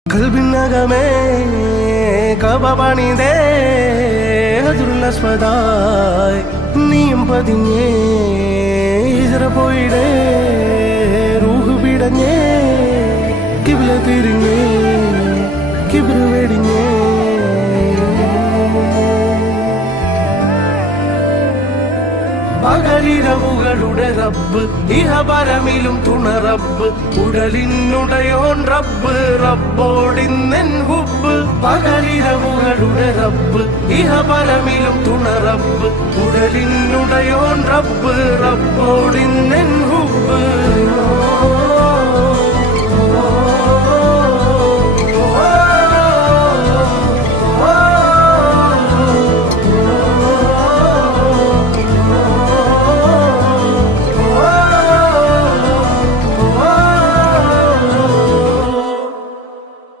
കൽബിനകമേ കബപണിതേ ഹജറുൽ നീയും പതിഞ്ഞേ ഹിജറ പോയിടേ റൂഹ് പിടഞ്ഞേ കിബില തിരിഞ്ഞേ കിബിറ് വെടിഞ്ഞേ പകലിരവുകളുടെ റബ്ബ് ഇഹപരമിലും തുണ റബ്ബ് ഉടലിനുടയോൻ റബ്ബ് റബ്ബോടിന്നെൻ ഹുബ്ബ് പകലിരവുകളുടെ റബ്ബ് ഇഹപരമിലും തുണ റബ്ബ് ഉടലിനുടയോൻ റബ്ബ് റബ്ബോടിന്നെൻ ഹുബ്ബ്